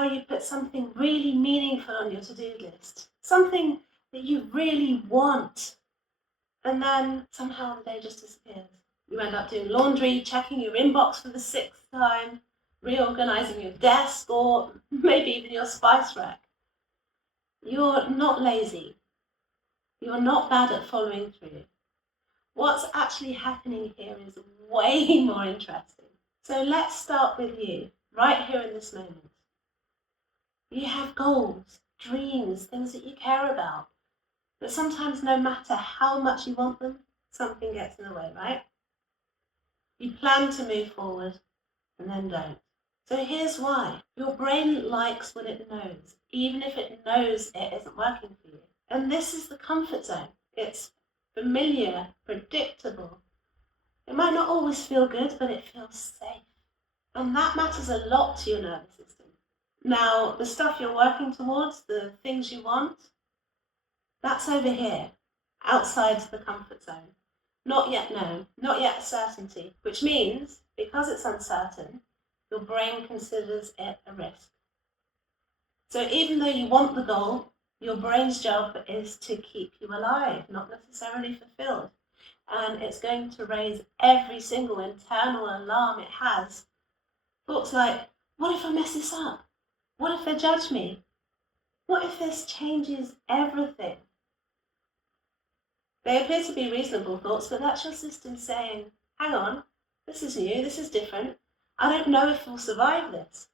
how you put something really meaningful on your to-do list, something that you really want, and then somehow the day just disappears. You end up doing laundry, checking your inbox for the 6th time, reorganising your desk, or maybe even your spice rack. You're not lazy. You're not bad at following through. What's actually happening here is way more interesting. So let's start with you, right here in this moment. You have goals, dreams, things that you care about. But sometimes no matter how much you want them, something gets in the way, right? You plan to move forward and then don't. So here's why. Your brain likes what it knows, even if it knows it isn't working for you. And this is the comfort zone. It's familiar, predictable. It might not always feel good, but it feels safe. And that matters a lot to your nervous system. Now, the stuff you're working towards, the things you want, that's over here, outside the comfort zone. Not yet known, not yet certainty, which means, because it's uncertain, your brain considers it a risk. So even though you want the goal, your brain's job is to keep you alive, not necessarily fulfilled. And it's going to raise every single internal alarm it has. Thoughts like, what if I mess this up? What if they judge me? What if this changes everything? They appear to be reasonable thoughts, but that's your system saying, hang on, this is new, this is different. I don't know if we'll survive this.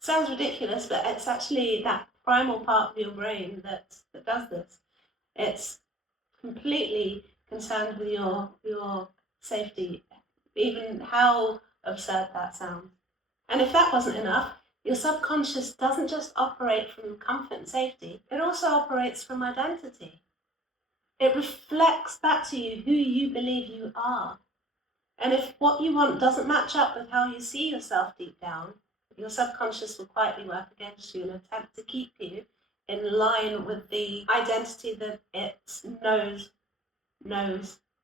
Sounds ridiculous, but it's actually that primal part of your brain that does this. It's completely concerned with your safety, even how absurd that sounds. And if that wasn't enough, your subconscious doesn't just operate from comfort and safety, it also operates from identity. It reflects back to you who you believe you are. And if what you want doesn't match up with how you see yourself deep down, your subconscious will quietly work against you and attempt to keep you in line with the identity that it knows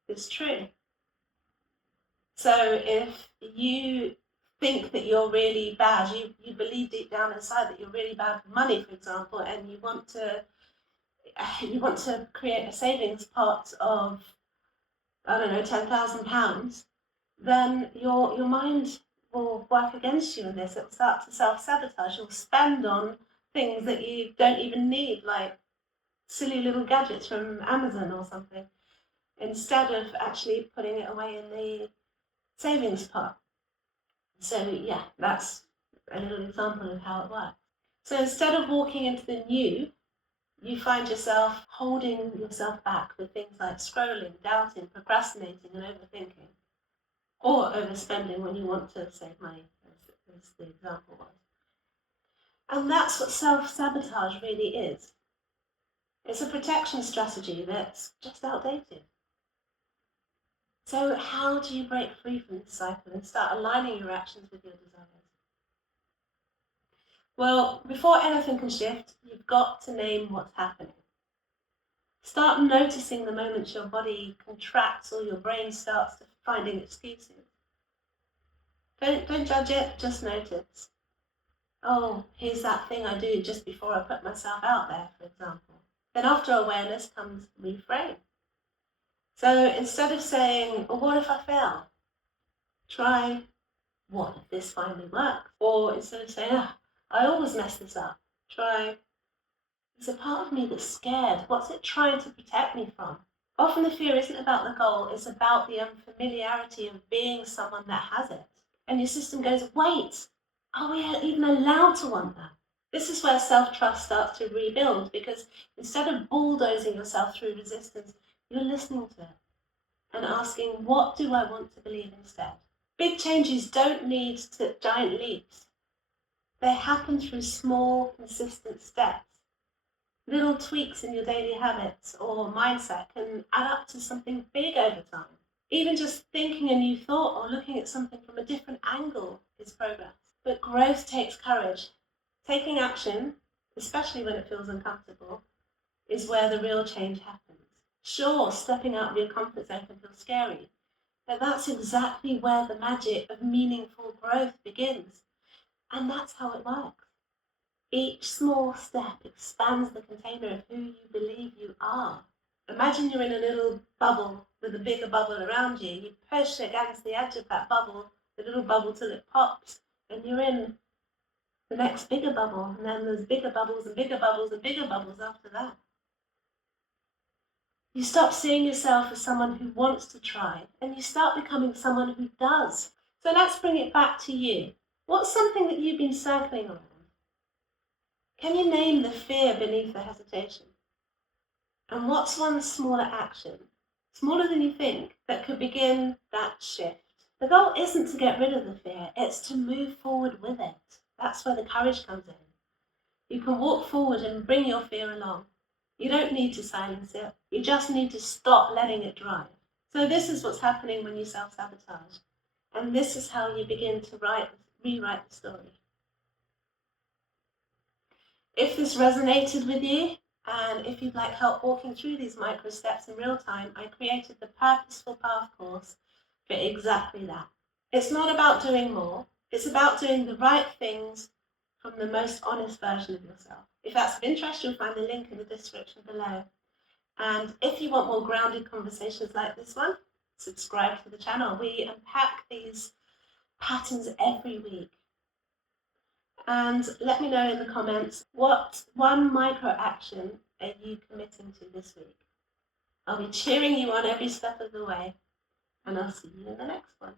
is true. So if you think that you're really bad, you believe deep down inside that you're really bad with money, for example, and you want to create a savings pot of, I don't know, £10,000, then your mind will work against you in this. It will start to self-sabotage. You'll spend on things that you don't even need, like silly little gadgets from Amazon or something, instead of actually putting it away in the savings pot. So yeah, that's a little example of how it works. So instead of walking into the new, you find yourself holding yourself back with things like scrolling, doubting, procrastinating, and overthinking. Or overspending when you want to save money, as the example was. And that's what self-sabotage really is. It's a protection strategy that's just outdated. So how do you break free from this cycle and start aligning your actions with your desires? Well, before anything can shift, you've got to name what's happening. Start noticing the moments your body contracts or your brain starts finding excuses. Don't judge it, just notice. Oh, here's that thing I do just before I put myself out there, for example. Then after awareness comes reframe. So instead of saying, oh, what if I fail? Try, what if this finally works? Or instead of saying, I always mess this up, try, there's a part of me that's scared. What's it trying to protect me from? Often the fear isn't about the goal, it's about the unfamiliarity of being someone that has it. And your system goes, wait, are we even allowed to want that? This is where self-trust starts to rebuild, because instead of bulldozing yourself through resistance, you're listening to it and asking, what do I want to believe instead? Big changes don't need giant leaps. They happen through small, consistent steps. Little tweaks in your daily habits or mindset can add up to something big over time. Even just thinking a new thought or looking at something from a different angle is progress. But growth takes courage. Taking action, especially when it feels uncomfortable, is where the real change happens. Sure, stepping out of your comfort zone can feel scary, but that's exactly where the magic of meaningful growth begins. And that's how it works. Each small step expands the container of who you believe you are. Imagine you're in a little bubble with a bigger bubble around you. You push against the edge of that bubble, the little bubble, till it pops, and you're in the next bigger bubble, and then there's bigger bubbles and bigger bubbles and bigger bubbles after that. You stop seeing yourself as someone who wants to try, and you start becoming someone who does. So let's bring it back to you. What's something that you've been circling around? Can you name the fear beneath the hesitation? And what's one smaller action, smaller than you think, that could begin that shift? The goal isn't to get rid of the fear, it's to move forward with it. That's where the courage comes in. You can walk forward and bring your fear along. You don't need to silence it, you just need to stop letting it drive. So this is what's happening when you self-sabotage. And this is how you begin to rewrite the story. If this resonated with you, and if you'd like help walking through these micro steps in real time, I created the Purposeful Path course for exactly that. It's not about doing more, it's about doing the right things from the most honest version of yourself. If that's of interest, you'll find the link in the description below. And if you want more grounded conversations like this one, subscribe to the channel. We unpack these patterns every week. And let me know in the comments, what one micro action are you committing to this week? I'll be cheering you on every step of the way, and I'll see you in the next one.